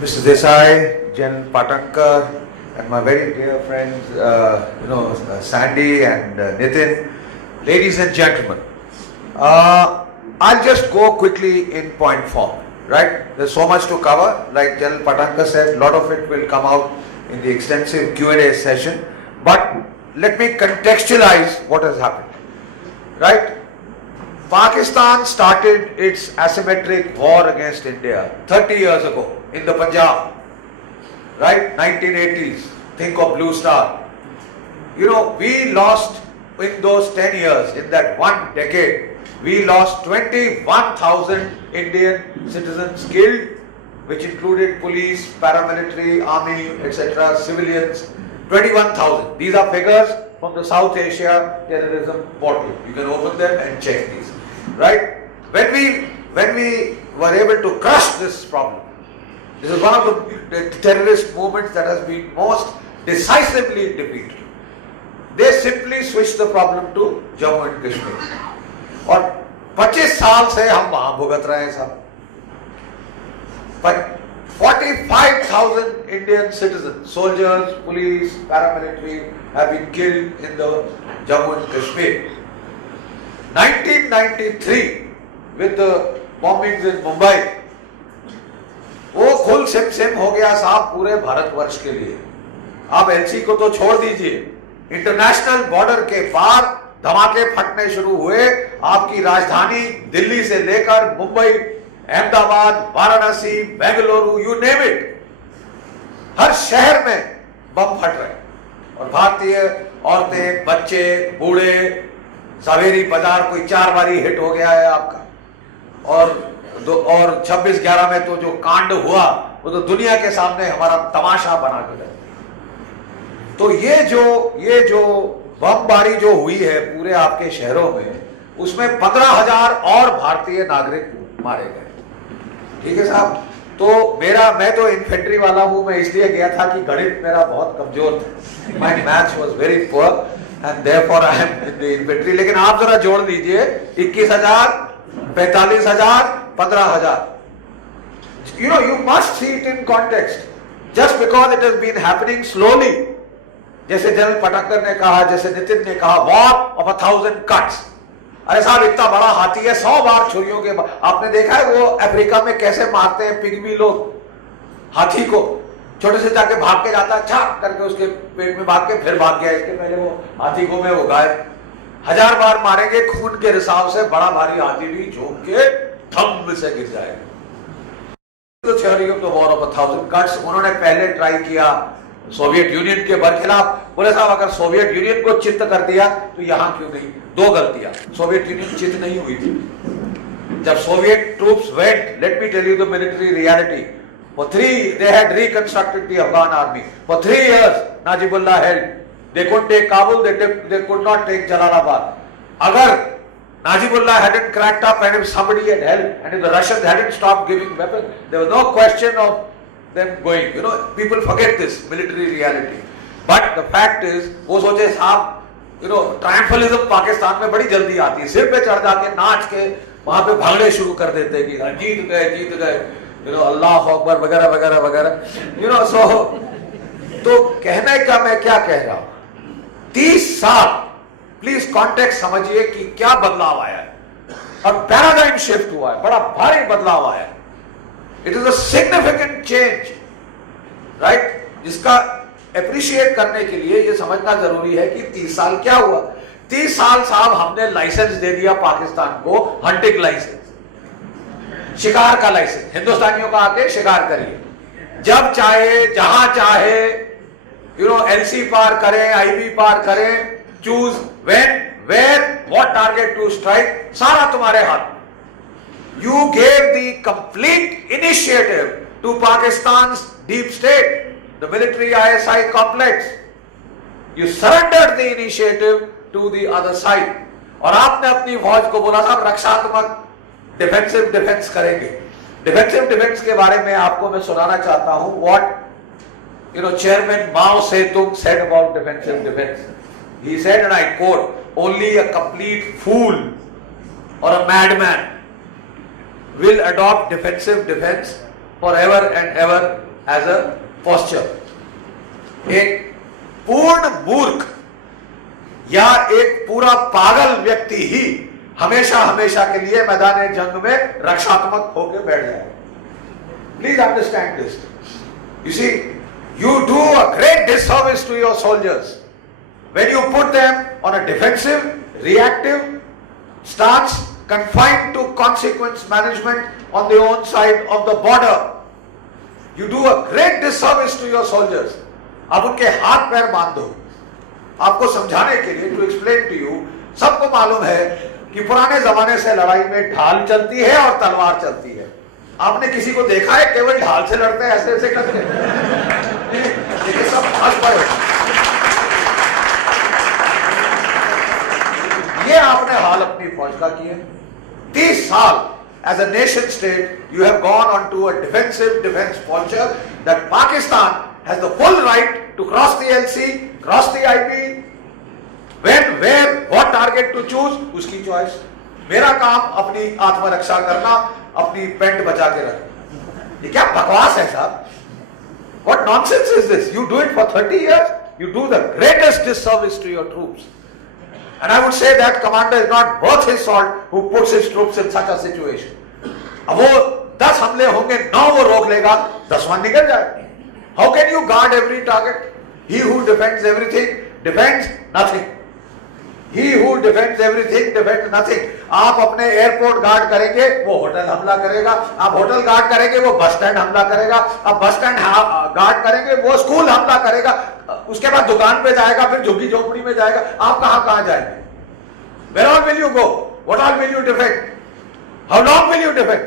Mr. Desai, Jen Patankar, and my very dear friends, Sandy and Nitin, ladies and gentlemen, I'll just go quickly in point form, right? There's so much to cover. Like General Patankar said, a lot of it will come out in the extensive Q&A session. But let me contextualize what has happened, right? Pakistan started its asymmetric war against India 30 years ago in the Punjab, right? 1980s, think of Blue Star. We lost in those 10 years, in that one decade, we lost 21,000 Indian citizens killed, which included police, paramilitary, army, etc., civilians, 21,000. These are figures from the South Asia Terrorism Portal. You can open them and check these. Right? When we were able to crush this problem, this is one of the terrorist movements that has been most decisively defeated. They simply switched the problem to Jammu and Kashmir. और 25 साल से हम वहां भुगत रहे हैं साहब. But 45,000 Indian citizens, soldiers, police, paramilitary have been killed in the Jammu and Kashmir. 1993 with the bombings in Mumbai, वो खुल सिम हो गया साहब पूरे भारतवर्ष के लिए. आप एलसी को तो छोड़ दीजिए, इंटरनेशनल बॉर्डर के पार धमाके फटने शुरू हुए. आपकी राजधानी दिल्ली से लेकर Mumbai, Ahmedabad, Varanasi, Bengaluru, you name it, हर शहर में बम फट रहे. और भारतीय औरतें, बच्चे, बूढ़े, सवेरी बाजार कोई 4 बारी हिट हो गया है आपका. और 26/11 में तो जो कांड हुआ वो तो दुनिया के सामने हमारा तमाशा बना के रहे. तो ये जो बमबारी जो हुई है पूरे आपके शहरों में, उसमें 15,000 और भारतीय नागरिक मारे गए. ठीक है साहब. तो मैं तो इन्फेंट्री वाला हूं. मैं इसलिए गया था कि गणित मेरा बहुत कमजोर था. My maths was very poor and therefore I am in the infantry. लेकिन आप जरा जोड़ दीजिए 21,000, 45,000, 15,000. You must see it in context. Just because it has been happening slowly, जैसे जनरल पटक्कर ने कहा, जैसे नितिन ने कहा, war of 1,000 cuts. अरे साहब इतना बड़ा हाथी है, 100 बार छुरियों के. आपने देखा है वो अफ्रीका में कैसे मारते हैं पिग्मी लोग हाथी को. छोटे से जाके भाग के जाता है, छाप करके उसके पेट में भाग के फिर भाग गया. इसके पहले वो हाथी को में वो गायब. 1000 बार मारेंगे, खून के रिसाव से बड़ा भारी हाथी भी झोंक के थम से गिर जाएगा. तो theory of the war of 1,000 cuts उन्होंने पहले ट्राई किया सोवियत यूनियन के बरखिलाफ. बोले साहब अगर सोवियत यूनियन को चित्त कर दिया तो यहां क्यों नहीं. 2 गलतियां. सोवियत यूनियन चित्त नहीं हुई थी. जब Soviet troops went, let me tell you the military reality. They had reconstructed the Afghan army. For 3 years, Najibullah held. They couldn't take Kabul, they could not take Jalalabad. Agar Najibullah hadn't cracked up and if somebody had held, and if the Russians hadn't stopped giving weapons, there was no question of them going. People forget this military reality. But the fact is, वो सोचे साहब, ट्रायम्फलिज्म पाकिस्तान में बड़ी जल्दी आती है. सिर पे चढ़ जाके नाच के वहां पे भागने शुरू कर देते हैं कि जीत गए. अल्लाह अकबर वगैरह वगैरह वगैरह. तो कहने का मैं क्या कह रहा हूं, 30 साल प्लीज कॉन्टेक्स्ट समझिए कि क्या बदलाव आया है. और पैराडाइम शिफ्ट हुआ है, बड़ा भारी बदलाव आया है. It is a significant change, right, जिसका अप्रिशिएट करने के लिए यह समझना जरूरी है कि 30 साल क्या हुआ. 30 साल साहब हमने लाइसेंस दे दिया पाकिस्तान को, हंटिंग लाइसेंस, शिकार का लाइसेंस. हिंदुस्तानियों का आके शिकार करिए जब चाहे, जहां चाहे. एलसी पार करें, आईबी पार करें, choose when, where, what target to strike, सारा तुम्हारे हाथ. You gave the complete initiative to Pakistan deep state, the military ISI complex. You surrender the initiative to the other side. और आपने अपनी फौज को बोला था रक्षात्मक डिफेंसिव डिफेंस करेंगे. डिफेंसिव डिफेंस के बारे में आपको मैं सुनाना चाहता हूं what chairman Mao Tsetung said about defensive defence. He said, and I quote, only a complete fool और a madman will adopt defensive defense forever and ever as a posture. एक पूर्ण मूर्ख या एक पूरा पागल व्यक्ति ही हमेशा हमेशा के लिए मैदान जंग में रक्षात्मक होकर बैठ जाए। Please understand this. You see, you do a great disservice to your soldiers when you put them on a defensive, reactive stance, confined to consequence management on the own side of the border. You do a great disservice to your soldiers. आप उनके हाथ पैर बांध दो। आपको समझाने के लिए, to explain to you, सबको मालूम है कि पुराने जमाने से लड़ाई में ढाल चलती है और तलवार चलती है। आपने किसी को देखा है केवल ढाल से लड़ते हैं ऐसे ऐसे करके? ये सब हंस पड़े। ये आपने हाल अपनी फौज का किया। 30 साल as a nation state you have gone on to a defensive defense posture that Pakistan has the full right to cross the LC, cross the IP, when, where, what target to choose, उसकी choice। मेरा काम अपनी आत्मरक्षा करना, अपनी paint बचा के रखना। ये क्या बकवास है साहब? What nonsense is this? You do it for 30 years, you do the greatest disservice to your troops. And I would say that commander is not worth his salt who puts his troops in such a situation. अब वो 10 हमले होंगे, 9 वो रोक लेगा, 10वां निकल जाए। How can you guard every target? He who defends everything defends nothing. He who defends everything defends nothing. आप अपने एयरपोर्ट गार्ड करेंगे, वो होटल हमला करेगा। आप होटल गार्ड करेंगे, वो बस स्टैंड हमला करेगा। आप बस स्टैंड गार्ड करेंगे, वो स्कूल हमला करेगा। उसके बाद दुकान पे जाएगा, फिर झुग्गी झोपड़ी में जाएगा। आप कहां जाएंगे? Where all will you go? What all will you defend? How long will you defend?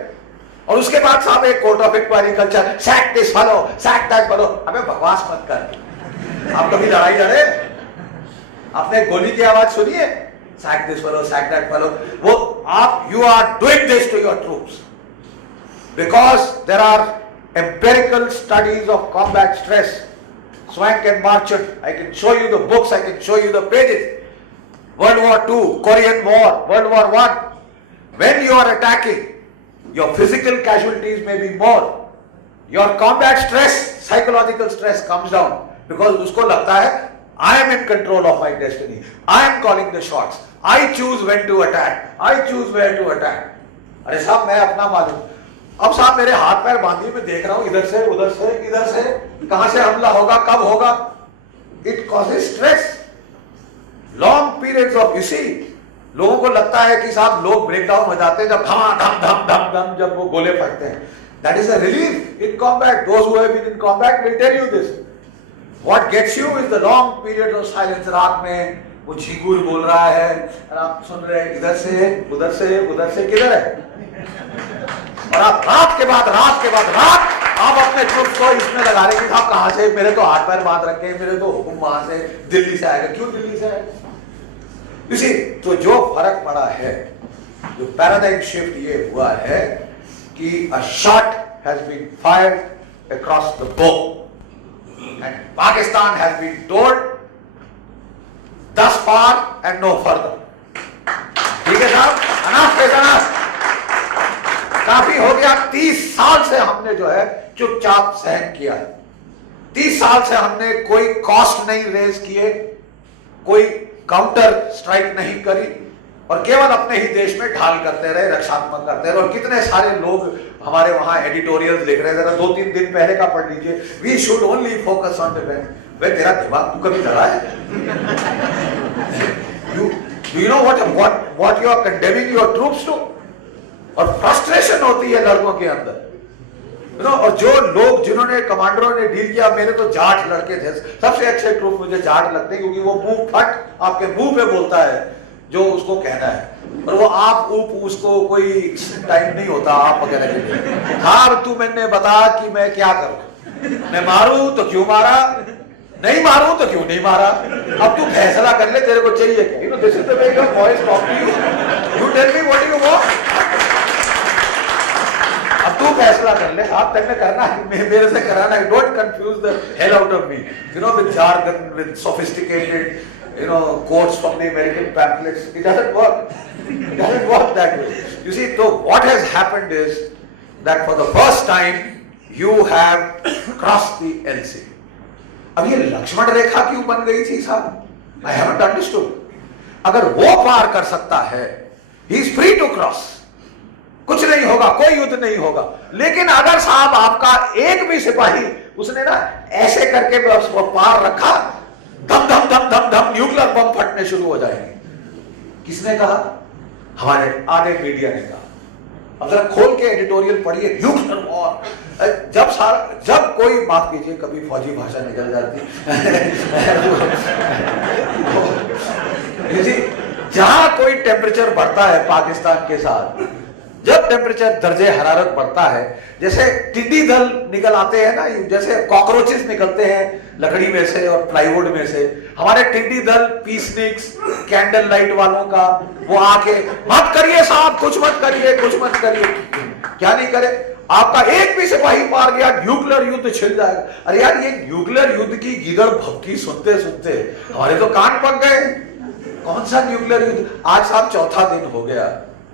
और उसके बाद साहब एक court of inquiry culture, sack this fellow, sack that fellow. अबे बकवास मत कर। आप कभी लड़ाई लड़े? आपने गोली की आवाज सुनी है? Sack this fellow, sack that fellow. वो आप, you are doing this to your troops because there are empirical studies of combat stress. Swank and Marchant, I can show you the books, I can show you the pages. World War II, Korean War, World War I. When you are attacking, your physical casualties may be more. Your combat stress, psychological stress comes down because उसको लगता है I am in control of my destiny. I am calling the shots. I choose when to attack. I choose where to attack. अरे साहब मैं अपना मालूम। अब साहब मेरे हाथ पैर बांधिए, मैं देख रहा हूं इधर से उधर से इधर से कहां से हमला होगा, कब होगा। It causes stress. Long periods of, you see, लोगों को लगता है कि साहब लोग ब्रेक डाउन हो जाते हैं जब धम धम धम धम धम जब वो गोले फटते हैं। That is a relief in combat. Those who have been in combat will tell you this. What gets you is the long period of silence. रात में वो झींगुर बोल रहा है और आप सुन रहे हैं इधर से उधर से उधर से, किधर है? और आप रात के बाद रात आप अपने ट्रूप्स को इसमें लगा रहे हैं कि साहब कहां से, मेरे तो हाथ पैर बांध रखे हैं, मेरे तो हुक्म वहां से दिल्ली से आएगा। क्यों दिल्ली से आएगा? इसी तो जो फर्क पड़ा है, जो पैराडाइम शिफ्ट ये हुआ है कि a shot has been fired across the bow and Pakistan has been told thus far and no further. ठीक है साहब, enough is enough. काफी हो गया। 30 साल से हमने जो है चुपचाप सहन किया है। 30 साल से हमने कोई कॉस्ट नहीं रेज किए, कोई काउंटर स्ट्राइक नहीं करी और केवल अपने ही देश में ढाल करते रहे, रक्षात्मक करते रहे। और कितने सारे लोग हमारे वहां एडिटोरियल्स लिख रहे थे, जरा 2-3 दिन पहले का पढ़ लीजिए। We should only focus on defence. वे तेरा दिमाग तू कभी लड़ा है? you know what you are condemning your troops to? और फ्रस्ट्रेशन होती है लड़कों के अंदर, you know, और जो लोग जिन्होंने कमांडरों ने डील किया, मेरे तो जाट लड़के थे, सबसे अच्छे ट्रूप मुझे जाट लगते हैं क्योंकि वो मुंह फट आपके मुंह पे बोलता है जो उसको कहना है, और वो आप उसको कोई टाइम नहीं होता आप वगैरह के लिए। हाँ तू मैंने बता कि मैं क्या करूं, मैं मारूं तो क्यों मारा, नहीं मारूं तो क्यों नहीं मारा, अब तू फैसला कर ले तेरे को चाहिए क्या। You know, this is the way your voice talk to you. You tell me what you want. अब तू फैसला कर ले, आप तक करना है, मेरे से कराना है। Don't confuse the hell out of me, you know, with jargon, with sophisticated, you know, quotes from the American pamphlets. It doesn't work. It doesn't work that way. You see, so what has happened is that for the first time you have crossed the LC. अब ये लक्ष्मण रेखा क्यों बन गई थी साहब? I haven't understood. अगर वो पार कर सकता है, he is free to cross. कुछ नहीं होगा, कोई युद्ध नहीं होगा। लेकिन अगर साहब आपका एक भी सिपाही उसने ना ऐसे करके बस वो पार रखा, धम धम धम धम धम न्यूक्लियर बम फटने शुरू हो जाएंगे। किसने कहा? हमारे आधे मीडिया ने कहा। अब जरा खोल के एडिटोरियल पढ़िए, न्यूक्लियर वॉर। जब कोई, माफ कीजिए कभी फौजी भाषा निकल जाती जहां कोई टेम्परेचर बढ़ता है पाकिस्तान के साथ, जब टेम्परेचर दर्जे हरारत बढ़ता है, जैसे टिड्डी दल निकल आते हैं ना, जैसे कॉकरोचेस निकलते हैं लकड़ी में से और प्लाईवुड में से, हमारे टिड्डी दल पीसनिक्स कैंडल लाइट वालों का वो आके मत करिए साहब, कुछ मत करिए, कुछ मत करिए। क्या नहीं करे? आपका एक भी सिपाही पार गया, न्यूक्लियर युद्ध छिड़ जाएगा। अरे यार, ये न्यूक्लियर युद्ध की गीदड़ भभकी सुनते सुनते हमारे तो कान पक गए। कौन सा न्यूक्लियर युद्ध? आज साहब चौथा दिन हो गया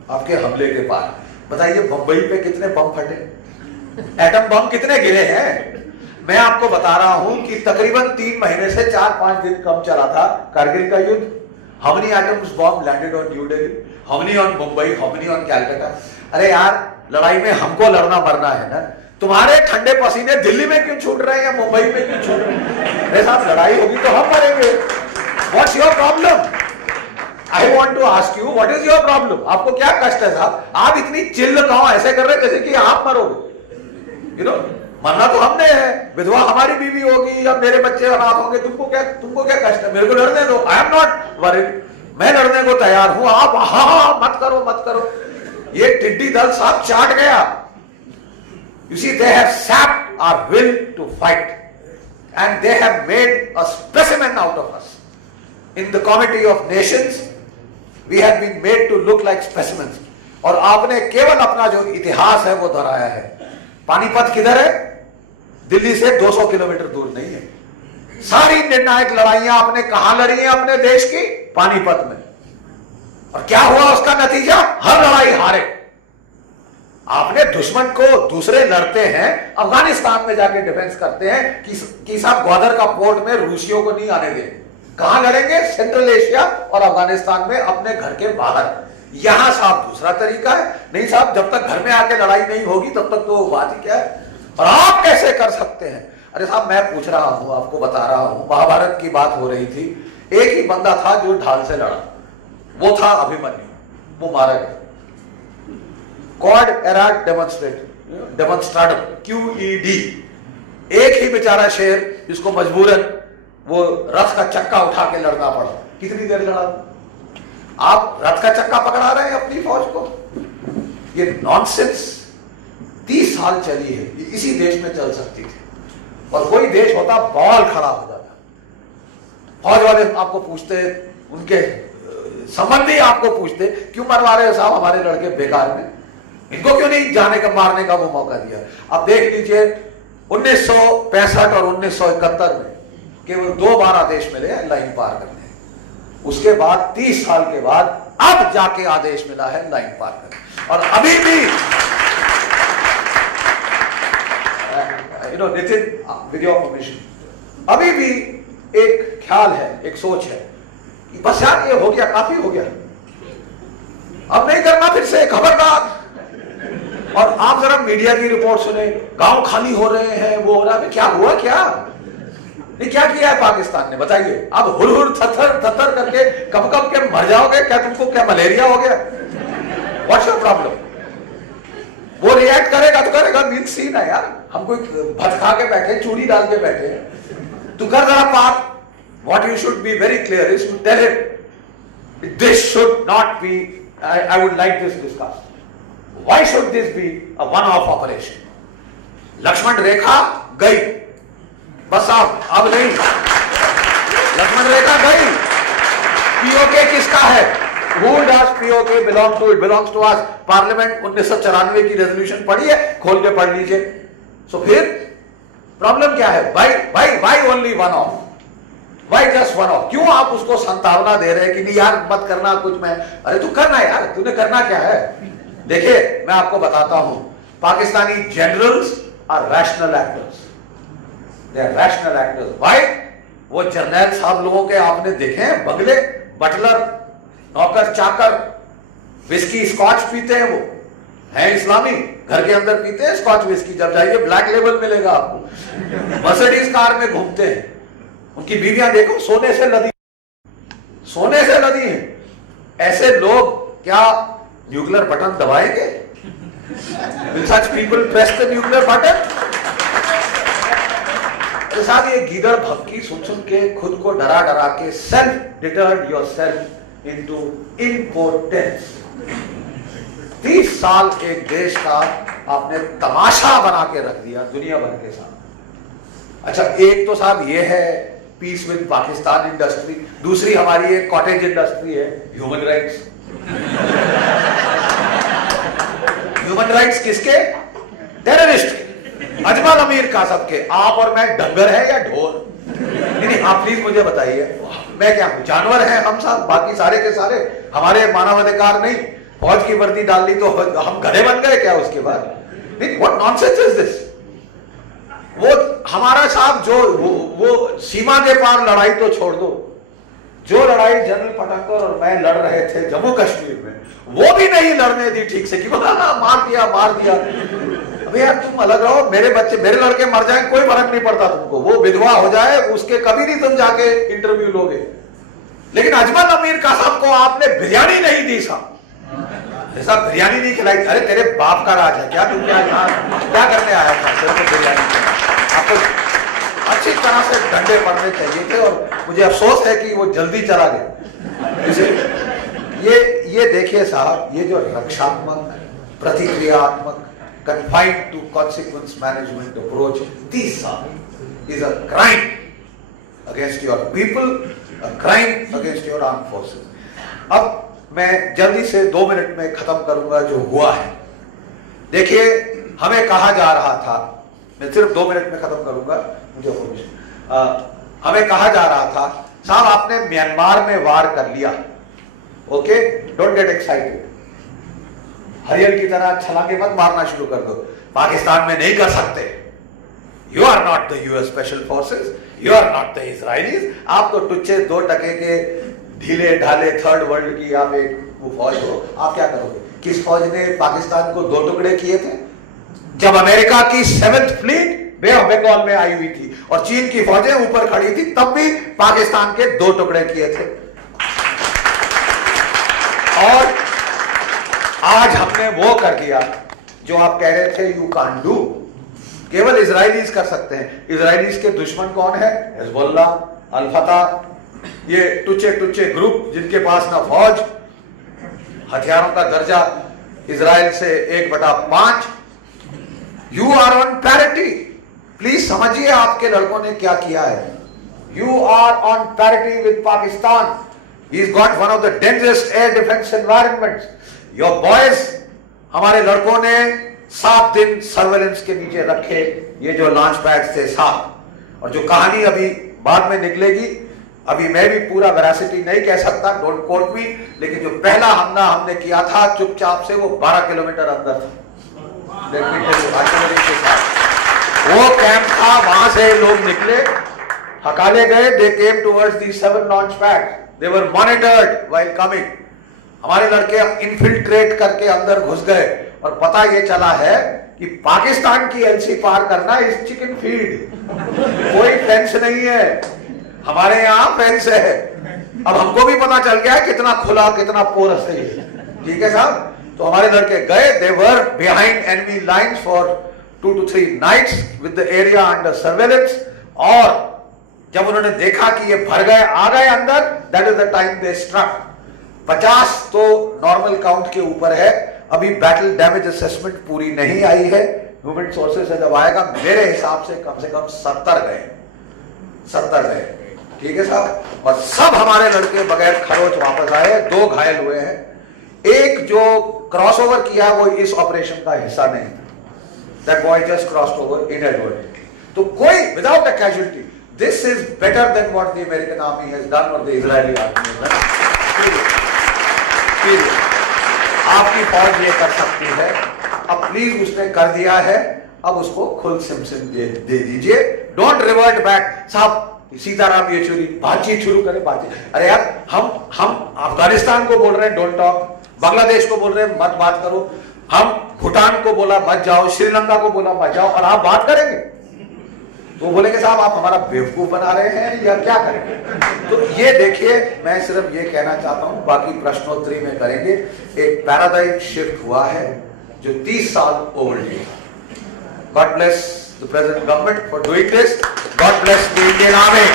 आपके हमले के बाद। बताइए बंबई पे कितने बम फटे, एटम बम कितने गिरे हैं? मैं आपको बता रहा हूं कि तकरीबन 3 महीने से 4-5 दिन कम चला था कारगिल का युद्ध। How many atoms bomb landed on new Delhi, how many on Mumbai, how many on Calcutta. अरे यार, लड़ाई में हमको लड़ना मरना है ना, तुम्हारे ठंडे पसीने दिल्ली में क्यों छूट रहे हैं या मुंबई में क्यों छूट रहे हैं? मेरे साथ लड़ाई होगी तो हम मरेंगे। What's your problem? I want to ask you, what is your problem? आपको क्या कष्ट है साहब? आप इतनी चिल्ल कहो ऐसे कर रहे हैं जैसे कि आप मरोगे। मरना तो हमने है, विधवा हमारी बीवी होगी या मेरे बच्चे अनाथ होंगे, तुमको क्या कष्ट है? मेरे को लड़ने दो, I am not worried, मैं लड़ने को तैयार हूं। आप हाँ मत करो मत करो। ये टिड्डी दल साहब चाट गया। You see, they have sapped our will to fight and they have made a specimen out of us. In the Committee of Nations, we have been made to look like specimens. और आपने केवल अपना जो इतिहास है वो दोहराया है। पानीपत किधर है? दिल्ली से 200 किलोमीटर दूर नहीं है। सारी निर्णायक लड़ाइयां आपने कहां लड़ी हैं अपने देश की? पानीपत में। और क्या हुआ उसका नतीजा? हर लड़ाई हारे। आपने दुश्मन को दूसरे लड़ते हैं, अफगानिस्तान में जाके डिफेंस करते हैं कि साहब ग्वादर का पोर्ट में रूसियों को नहीं आने दें। कहां लड़ेंगे? सेंट्रल एशिया और अफगानिस्तान में, अपने घर के बाहर। यहां साहब दूसरा तरीका है। नहीं साहब, जब तक घर में आके लड़ाई नहीं होगी तब तक तो बात ही क्या है। और आप कैसे कर सकते हैं? अरे साहब, मैं पूछ रहा हूं, आपको बता रहा हूं, महाभारत की बात हो रही थी। एक ही बंदा था जो ढाल से लड़ा, वो था अभिमन्यु। वो मारा गया। Quod erat demonstrandum, QED। एक ही बेचारा शेर जिसको मजबूरन वो रथ का चक्का उठा के लड़ना पड़ा। कितनी देर लड़ा? आप रथ का चक्का पकड़ा रहे हैं अपनी फौज को। ये नॉनसेंस 30 साल चली है, इसी देश में चल सकती थी। और कोई देश होता बॉल खड़ा हो जाता। फौज वाले आपको पूछते, उनके संबंधी आपको पूछते, क्यों मरवा रहे हो साहब हमारे लड़के बेकार में, इनको क्यों नहीं जाने का मारने का वो मौका दिया? अब देख लीजिए, 1965 और 1971 में केवल 2 बार आदेश मिले हैं लाइन पार करने। उसके बाद 30 साल के बाद अब जाके आदेश मिला है लाइन पार करने। और अभी भी नितिन, विद योर परमिशन, अभी भी एक ख्याल है, एक सोच है कि बस यार ये हो गया, काफी हो गया, अब नहीं करना फिर से, खबरदार। और आप जरा मीडिया की रिपोर्ट सुने, गांव खाली हो रहे हैं, वो हो रहा है। क्या हुआ? क्या नहीं क्या किया है पाकिस्तान ने? बताइए। अब हुर हुर थर थर करके कब कब के मर जाओगे क्या? तुमको क्या मलेरिया हो गया? What's your problem? वो रिएक्ट करेगा तो करेगा, वील सी ना यार। हम कोई भत खा के बैठे, चूड़ी डाल के बैठे हैं। तू कर जरा पार। What you should be very clear is to tell him this should not be, I would like this discuss, why should this be a one off operation? Lakshman rekha गई, बस साहब अब नहीं। लक्ष्मण रेखा गई। पीओके किसका है? Who does POK belong to? It belongs to us. Parliament 1994 की resolution पढ़ी है, खोल के पढ़ लीजिए। सो फिर प्रॉब्लम क्या है? Why only one off? Why just one off? क्यों आप उसको संतावना दे रहे हैं कि नहीं यार मत करना कुछ में? अरे तू करना यार, तूने करना क्या है? देखिए मैं आपको बताता हूं, Pakistani generals are rational actors, they are rational actors. भाई वो जर्नैल साहब लोगों के आपने देखे हैं बंगले, बटलर, नौकर चाकर, विस्की स्कॉच पीते हैं, वो है इस्लामी, घर के अंदर पीते हैं स्कॉच विस्की, जब जाइए ब्लैक लेबल मिलेगा आपको। मर्सिडीज कार में घूमते हैं, उनकी बीवियां देखो सोने से लदी, सोने से लदी हैं। ऐसे लोग क्या न्यूक्लियर बटन दबाएंगे? Will such people press the nuclear button? साथ ये गीदड़ भक्की सुन सुन के खुद को डरा डरा के self deterred your self into importance. 30 साल एक देश का आपने तमाशा बना के रख दिया दुनिया भर के साथ। अच्छा, एक तो साहब ये है पीस विद पाकिस्तान इंडस्ट्री, दूसरी हमारी एक कॉटेज इंडस्ट्री है ह्यूमन राइट्स। ह्यूमन राइट्स किसके? टेररिस्ट के, अजमल अमीर कासब के। आप और मैं डंगर है या ढोर? नहीं, आप प्लीज मुझे बताइए, मैं क्या हूं? जानवर है हम सब, बाकी सारे के सारे हमारे मानवाधिकार नहीं? फौज की वर्दी डाल ली तो हम गधे बन गए क्या उसके बाद? नहीं, व्हाट नॉनसेंस इज दिस? वो हमारा साहब जो वो सीमा के पार लड़ाई तो छोड़ दो, जो लड़ाई जनरल पटक्कर और मैं लड़ रहे थे जम्मू कश्मीर में, वो भी नहीं लड़ने दी ठीक से कि मार दिया मार दिया। अबे यार तुम अलग रहो, मेरे बच्चे मेरे लड़के मर जाए कोई फर्क नहीं पड़ता तुमको, वो विधवा हो जाए उसके कभी नहीं तुम जाके इंटरव्यू लोगे। लेकिन अजमल अमीर कासब को आपने बिरयानी नहीं दी साहब, साहब बिरयानी नहीं खिलाई। अरे तेरे बाप का राज है क्या? तुम क्या करने आया था? सिर्फ बिरयानी। आपको अच्छी तरह से डंडे पड़ने चाहिए थे और मुझे अफसोस है कि वो जल्दी चला गया। ये देखिए साहब, ये जो रक्षात्मक, प्रतिक्रियात्मक, confined to consequence management approach, 30 साल is a crime against your people, a crime against your armed forces. अब मैं जल्दी से 2 मिनट में खत्म करूंगा जो हुआ है। देखिए, हमें कहा जा रहा था, मैं सिर्फ 2 मिनट में खत्म करूंगा, मुझे हमें कहा जा रहा था साहब आपने म्यांमार में वार कर लिया, ओके, डोंट गेट एक्साइटेड, हरियल की तरह छलांगे मत मारना शुरू कर दो, पाकिस्तान में नहीं कर सकते। You are not the US special forces, you are not the Israelis, आप तो टुच्चे 2 टके के ढीले ढाले थर्ड वर्ल्ड की आप एक वो फौज हो। आप क्या करोगे? किस फौज ने पाकिस्तान को 2 टुकड़े किए थे? जब अमेरिका की 7th fleet bay of Bengal में आई हुई थी और चीन की फौजें ऊपर खड़ी थी, तब भी पाकिस्तान के 2 टुकड़े किए थे। और आज हमने वो कर दिया जो आप कह रहे थे यू कांट डू, केवल इजरायलीज कर सकते हैं। इजरायलीज के दुश्मन कौन है? हिजबुल्लाह, अल फतह, ये टुच्चे टुच्चे ग्रुप जिनके पास ना फौज, हथियारों का दर्जा इजराइल से 1/5। You are on parity. Please समझिए आपके लड़कों ने क्या किया है। You are on parity with Pakistan. He's got one of the densest air defense environments. Your boys, हमारे लड़कों ने 7 दिन सर्वेलेंस के नीचे रखे ये जो लॉन्च पैड्स थे 7, और जो कहानी अभी बाद में निकलेगी, अभी मैं भी पूरा वेरासिटी नहीं कह सकता, डोंट कोट मी, लेकिन जो पहला हमला हमने किया था चुपचाप से वो 12 किलोमीटर अंदर था। वो कैंप था, वहां से लोग निकले, हकाले गए, they came towards the 7 launch pads. They were monitored while coming. हमारे लड़के इन्फिल्ट्रेट करके अंदर घुस गए और पता ये चला है कि पाकिस्तान की एलसी पार करना इस चिकन फीड, कोई फेंस नहीं है, हमारे यहाँ फेंस है। अब हमको भी पता चल गया है कितना खुला कितना पोरस है, ठीक है साहब। तो हमारे लड़के गए, they were behind enemy lines for 2 to 3 nights with the area under surveillance, और जब उन्होंने देखा कि ये भर गए, आ गए अंदर, that is the time they struck. 50 तो नॉर्मल काउंट के ऊपर है, अभी बैटल डैमेज असेसमेंट पूरी नहीं आई है, ह्यूमन सोर्सेज से जब आएगा मेरे हिसाब से कम 70 गए, ठीक है साहब। और सब हमारे लड़के बगैर खरोच वापस आए, 2 घायल हुए हैं। एक जो क्रॉस ओवर किया वो इस ऑपरेशन का हिस्सा नहीं था, that boy just crossed over inadvertently. तो कोई without a casualty, this is better than what the American army has done or the Israeli army has done. Period. आपकी फौज ये कर सकती है, अब प्लीज उसने कर दिया है, अब उसको खुल सिम दे दीजिए, डोंट रिवर्ट बैक। साहब सीताराम येचुरी बातचीत शुरू करें, बातचीत। अरे यार हम अफगानिस्तान को बोल रहे हैं डोंट टॉक, बांग्लादेश को बोल रहे हैं मत बात करो, हम भूटान को बोला मत जाओ, श्रीलंका को बोला मत जाओ, और आप बात करेंगे तो बोलेंगे साहब आप हमारा बेवकूफ बना रहे हैं या क्या करेंगे। तो ये देखिए, मैं सिर्फ ये कहना चाहता हूं, बाकी प्रश्नोत्तरी में करेंगे। एक पैराडाइम शिफ्ट हुआ है जो 30 साल overdue. God bless the present government for doing this, God bless the Indian army.